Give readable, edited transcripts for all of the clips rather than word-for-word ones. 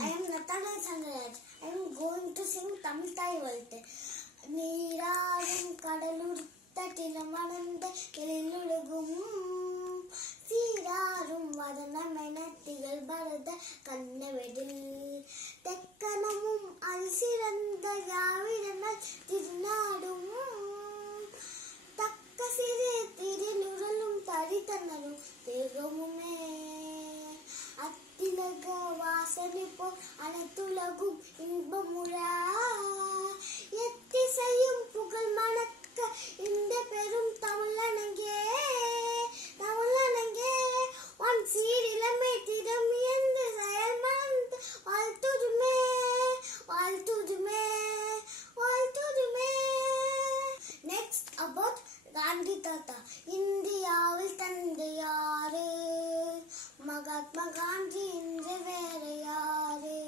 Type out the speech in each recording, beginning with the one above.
I am Nathana Sangaraj. I am going to sing Tamil Thai Valte. நீராடும் கடலுடுத்த தினமணந்த எழிலுலகும் சீராரும் வதனமெனத்திகள் பரத கண்ணவெடில் தெக்கனமும் அது சிறந்த யாவிடனால் திருநாடும் தக்க சிறு திரிலுரலும் தரித்தனரும் தேகமுமே அத்திலக வாசனை போல் அனைத்துலகும் இன்பமுறா எத்திசையும் புகழ் மணக்க இந்த பெரும் தமிழனங்கே உன் சீரிலமை திறம் என்று செயல் மறந்து வாழ்த்துதுமே Next about Gandhi Tata. இந்தியாவில் தந்தை யாரு? மகாத்மா காந்தி என்று வேற யாரு?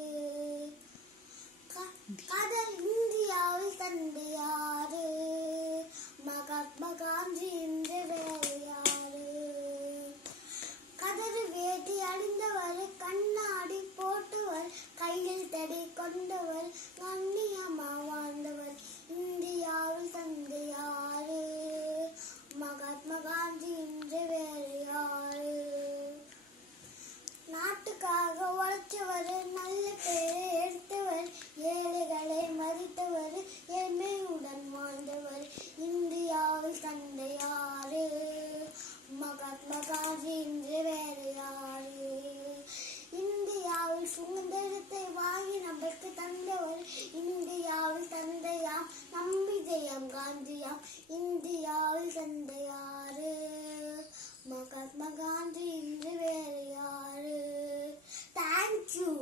கதர் இந்தியாவில் தந்தை யாரு? மகாத்மா காந்தி என்று வேற யாரு? கதறு வேட்டி அணிந்தவர், கண்ணாடி போட்டவர், கையில் தடை கொண்டவர், கண்ணியமா வாழ்ந்தவர். இந்தியாவில் தந்தை யாரு? மகாத்மா காந்தி என்று வேற யாரு? நாட்டுக்காக உழைச்சவர், நல்ல பேரை எடுத்தவர், ஏழைகளை மதித்தவர், ஏழ்மையுடன் வாழ்ந்தவர். இந்தியாவில் தந்தை யாரு? மகாத்மா காந்தி என்று வேற யாரு? இந்தியாவில் சுதந்திரத்தை வாங்கி நம்மளுக்கு தந்தவர், இந்தியாவில் தந்தையாம் நம் விஜயம் காந்தியாம். இந்தியாவில் தந்தை யாரு? மகாத்மா காந்தி என்று வேற யாரு? Thank you.